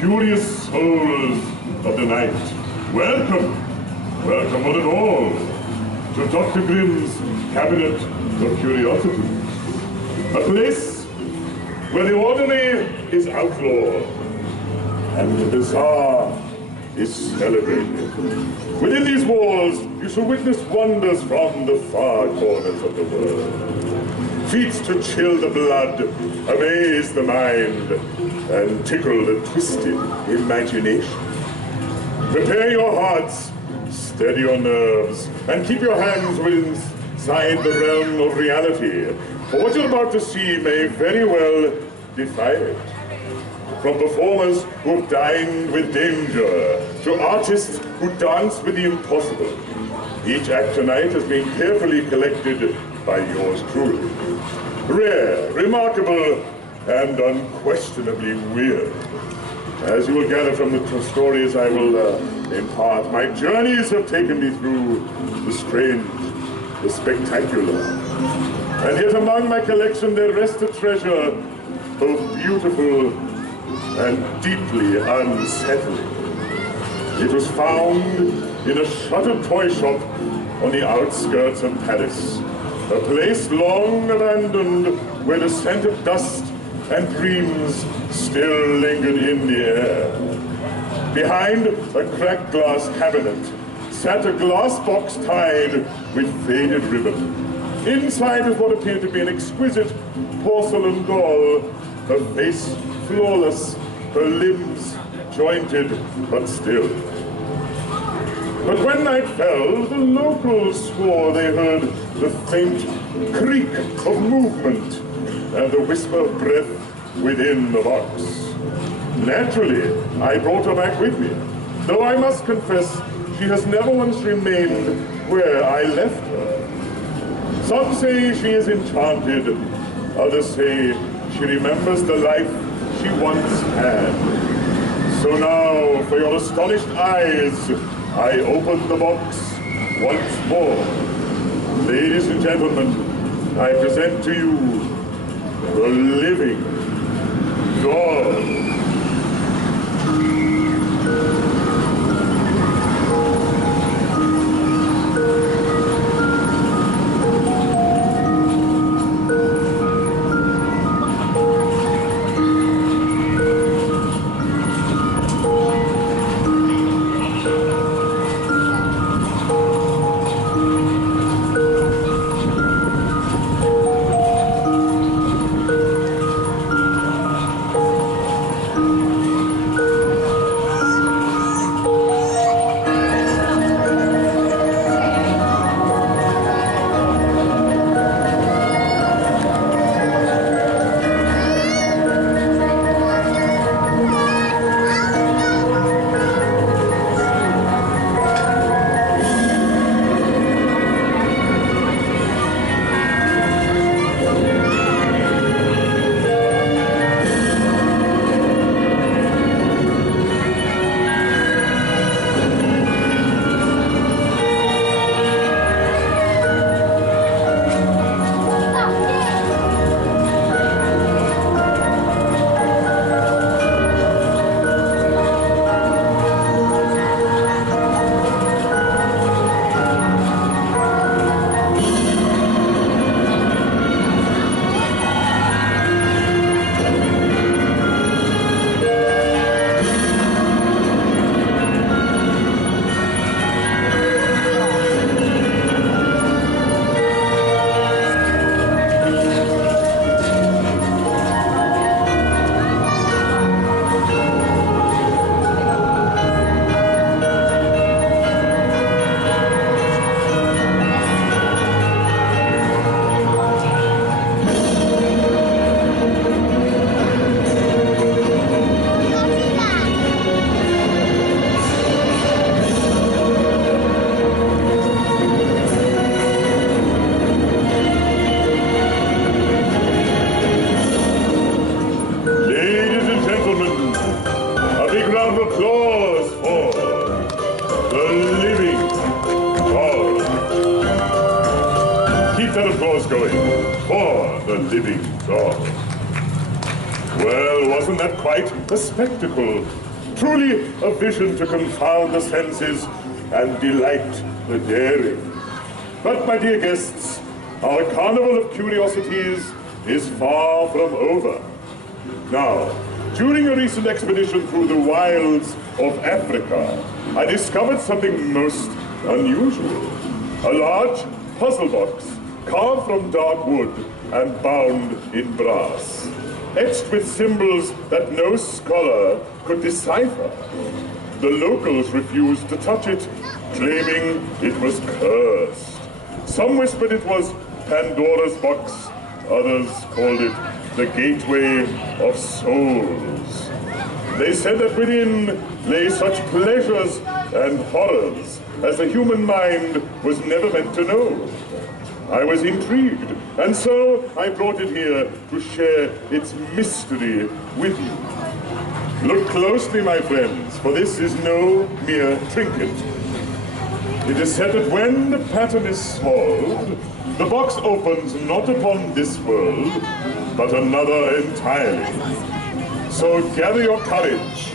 curious souls of the night, welcome, welcome one and all, to Dr. Grimm's Cabinet of Curiosities. A place where the ordinary is outlawed and the bizarre is celebrated. Within these walls, you shall witness wonders from the far corners of the world. Feats to chill the blood, amaze the mind, and tickle the twisted imagination. Prepare your hearts, steady your nerves, and keep your hands inside the realm of reality, for what you're about to see may very well defy it. From performers who have dined with danger, to artists who dance with the impossible, each act tonight has been carefully collected by yours truly. Rare, remarkable, and unquestionably weird. As you will gather from the stories I will impart, my journeys have taken me through the strange, the spectacular. And yet among my collection there rests a treasure both beautiful and deeply unsettling. It was found in a shuttered toy shop on the outskirts of Paris, a place long abandoned where the scent of dust and dreams still lingered in the air. Behind a cracked glass cabinet sat a glass box tied with faded ribbon. Inside was what appeared to be an exquisite porcelain doll, her face flawless, her limbs jointed but still. But when night fell, the locals swore they heard the faint creak of movement and the whisper of breath within the box. Naturally, I brought her back with me, though I must confess she has never once remained where I left her. Some say she is enchanted, others say she remembers the life she once had. So now, for your astonished eyes, I open the box once more. Ladies and gentlemen, I present to you the living doll. A spectacle Truly a vision to confound the senses and delight the daring. But, my dear guests, our carnival of curiosities is far from over. Now, during a recent expedition through the wilds of Africa, I discovered something most unusual. A large puzzle box carved from dark wood and bound in brass, etched with symbols that no scholar could decipher. The locals refused to touch it, claiming it was cursed. Some whispered it was Pandora's box, others called it the Gateway of Souls. They said that within lay such pleasures and horrors as the human mind was never meant to know. I was intrigued, and so I brought it here to share its mystery with you. Look closely, my friends, for this is no mere trinket. It is said that when the pattern is solved, the box opens not upon this world, but another entirely. So gather your courage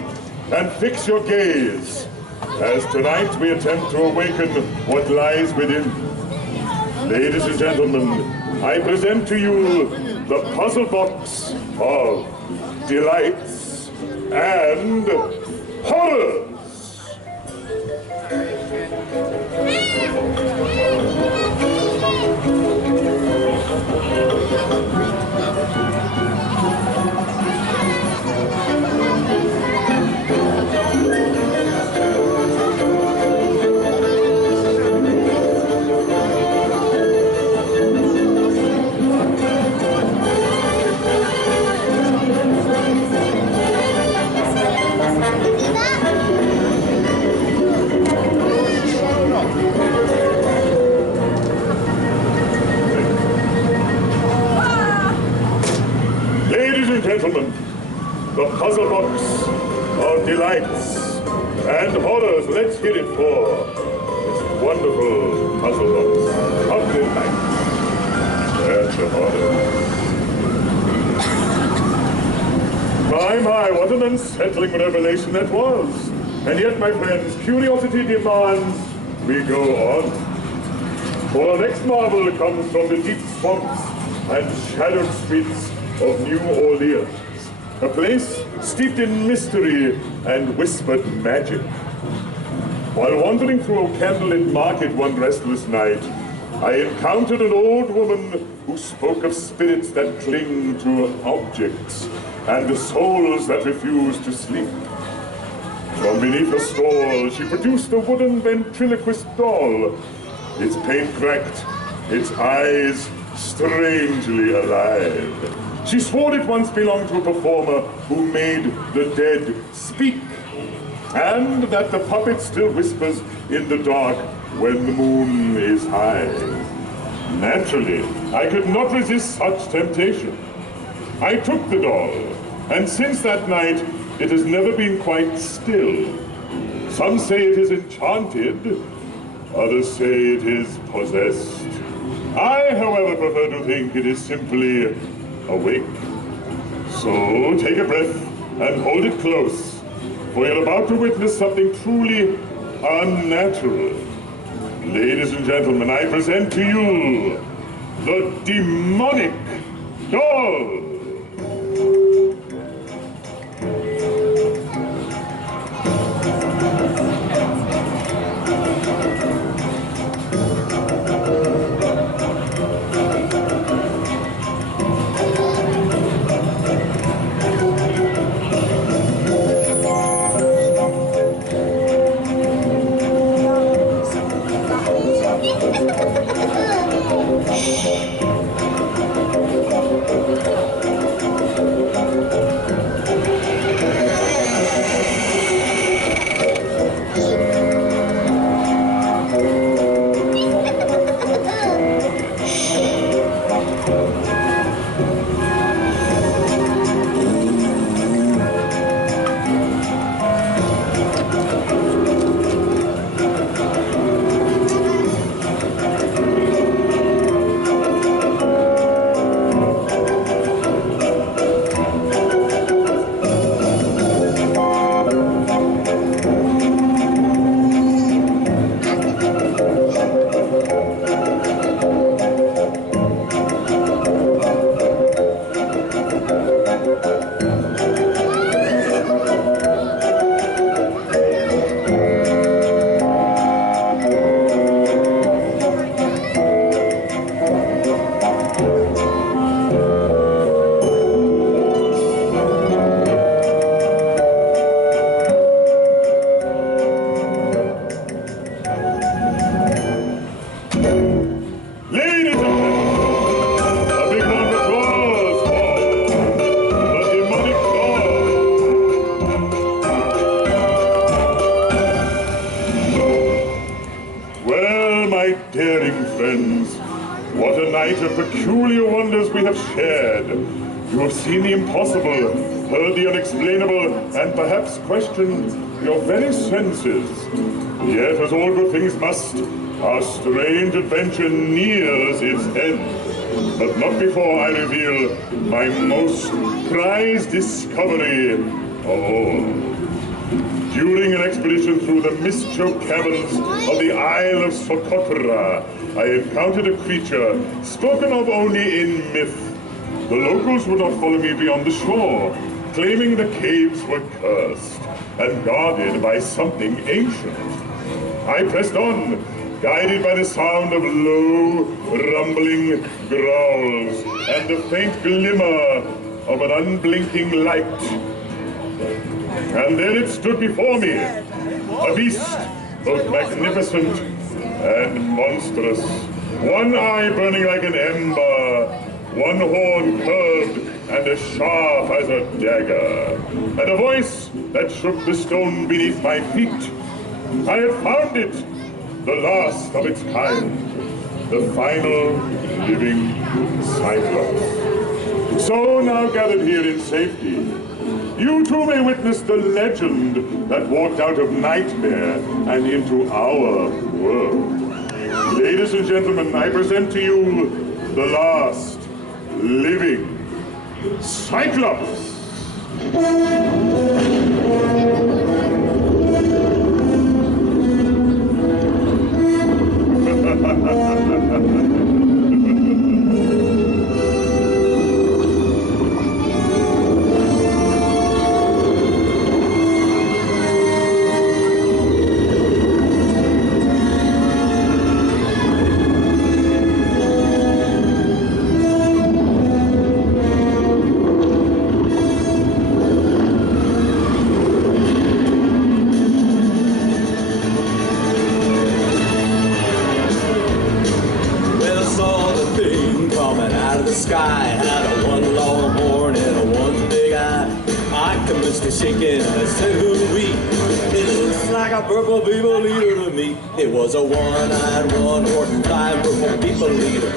and fix your gaze, as tonight we attempt to awaken what lies within. Ladies and gentlemen, I present to you the puzzle box of delights and horrors. Gentlemen, the puzzle box of delights and horrors. Let's hear it for this wonderful puzzle box of delights and horrors. My, what an unsettling revelation that was. And yet, my friends, curiosity demands we go on. For our next marvel comes from the deep swamps and shadowed streets of New Orleans, a place steeped in mystery and whispered magic. While wandering through a candlelit market one restless night, I encountered an old woman who spoke of spirits that cling to objects and the souls that refuse to sleep. From beneath a stall, she produced a wooden ventriloquist doll, its paint cracked, its eyes strangely alive. She swore it once belonged to a performer who made the dead speak, and that the puppet still whispers in the dark when the moon is high. Naturally, I could not resist such temptation. I took the doll, and since that night, it has never been quite still. Some say it is enchanted, others say it is possessed. I, however, prefer to think it is simply awake. So take a breath and hold it close, for you're about to witness something truly unnatural. Ladies and gentlemen, I present to you the demonic doll. friends. What a night of peculiar wonders we have shared. You have seen the impossible, heard the unexplainable, and perhaps questioned your very senses. Yet, as all good things must, our strange adventure nears its end. But not before I reveal my most prized discovery of all. During an expedition through the mist-choked caverns of the Isle of Socotra, I encountered a creature spoken of only in myth. The locals would not follow me beyond the shore, claiming the caves were cursed and guarded by something ancient. I pressed on, guided by the sound of low, rumbling growls and the faint glimmer of an unblinking light. And then it stood before me, a beast both magnificent and monstrous. One eye burning like an ember, one horn curved and as sharp as a dagger, and a voice that shook the stone beneath my feet. I had found it, the last of its kind, the final living Cyclops. So now gathered here in safety, you too may witness the legend that walked out of nightmare and into our world. Ladies and gentlemen, I present to you the last living Cyclops. It was a one-eyed, one-horn, five-purple people leader. It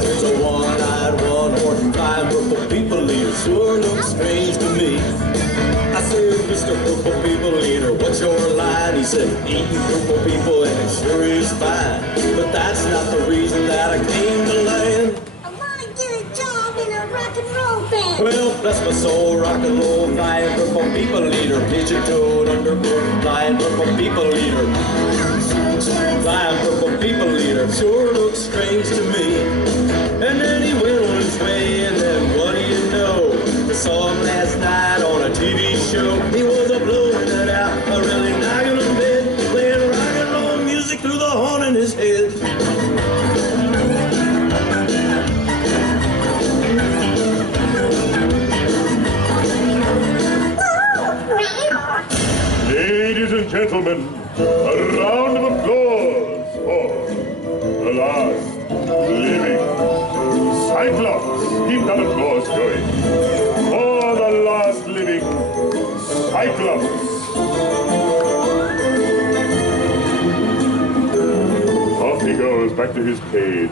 was a one-eyed, one-horn, five-purple people leader. Sure looks strange to me. I said, Mr. Purple People Leader, what's your line? He said, eating purple people, and it sure is fine. But that's not the reason that I came to land. I want to get a job in a rock and roll band. Well, bless my soul, rock and roll, flying purple people leader. Pigeon-toed, underfoot, flying purple people leader. Flying purple people leader, sure looks strange to me. And then he went on his way, and then what do you know? I saw him last night on a TV show. He was a blowing it out, a really knocking on bed, playing rock and roll music through the horn in his head. Ladies and gentlemen, a round of applause for the last living Cyclops. Keep that applause going. For the last living Cyclops. Off he goes, back to his cage.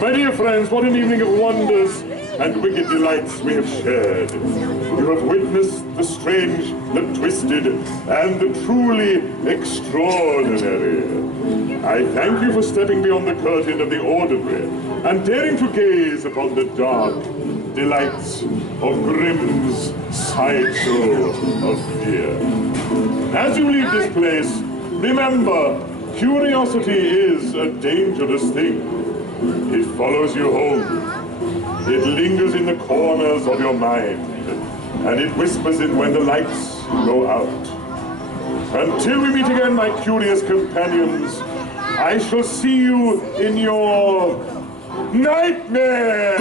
My dear friends, what an evening of wonders and wicked delights we have shared. You have witnessed the strange, the twisted, and the truly extraordinary. I thank you for stepping beyond the curtain of the ordinary and daring to gaze upon the dark delights of Grimm's sideshow of fear. As you leave this place, remember, curiosity is a dangerous thing. It follows you home. It lingers in the corners of your mind, and it whispers in when the lights go out. Until we meet again, my curious companions, I shall see you in your nightmare!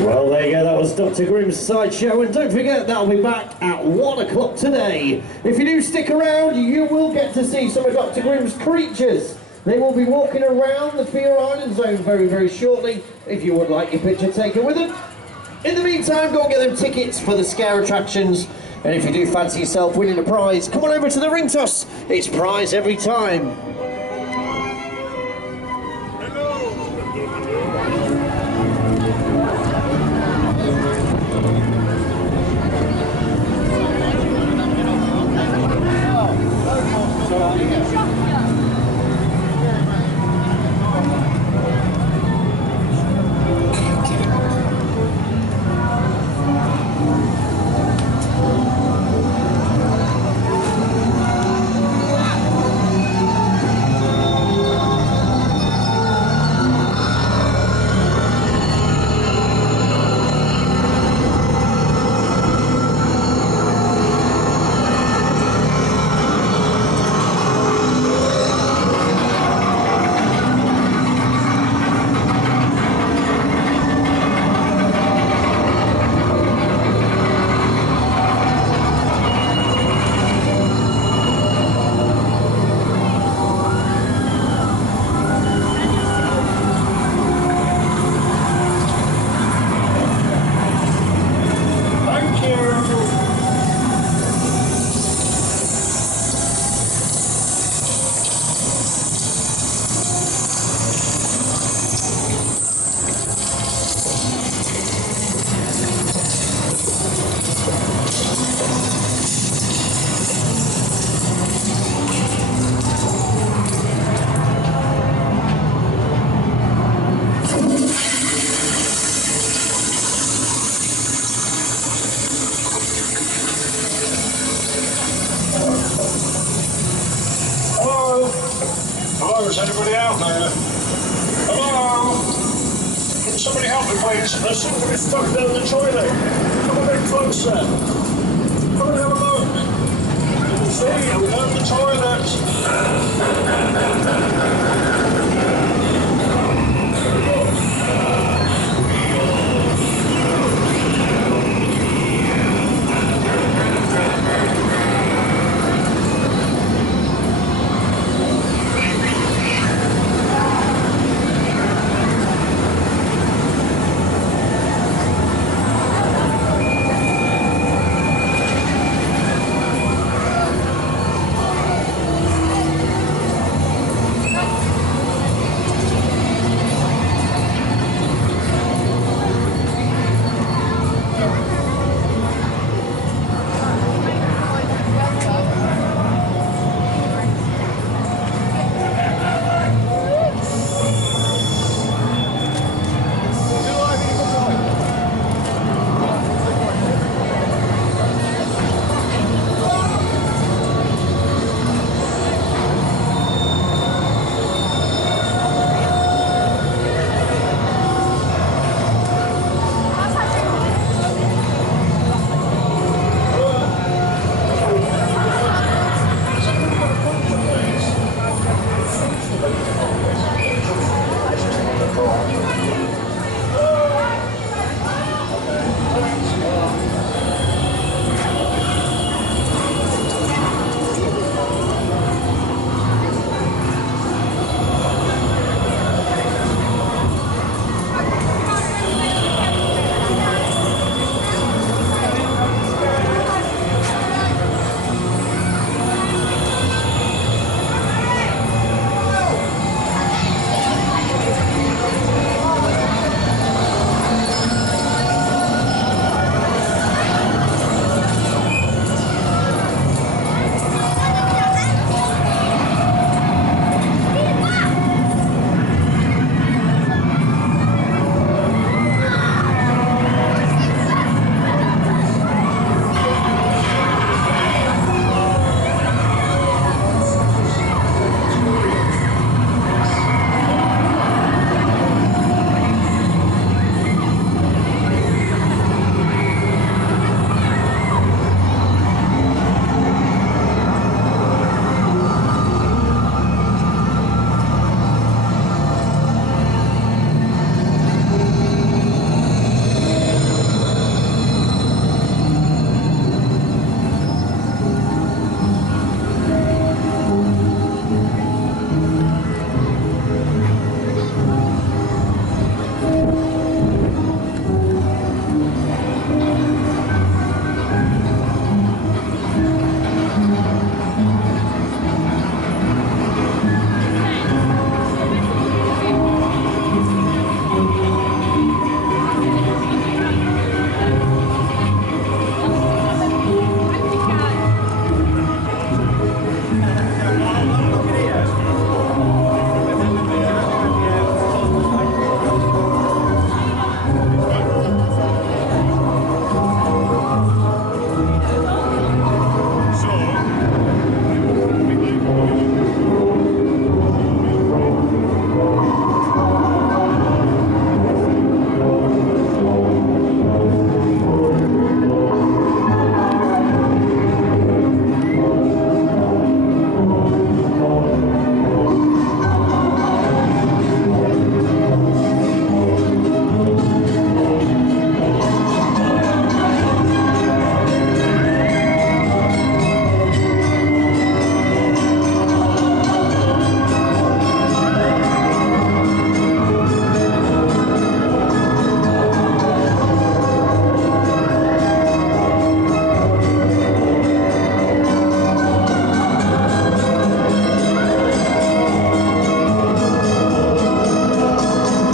Well, there you go, that was Dr. Grimm's sideshow, and don't forget that'll be back at 1 o'clock today. If you do stick around, you will get to see some of Dr. Grimm's creatures. They will be walking around the Fear Island zone very, very shortly, if you would like your picture taken with them. In the meantime, go and get them tickets for the scare attractions, and if you do fancy yourself winning a prize, come on over to the ring toss. It's prize every time. Hello, is anybody out there? Hello? Can somebody help me, please? There's somebody stuck down the toilet. Come a bit closer. Come and have a look. See, I'm down the toilet.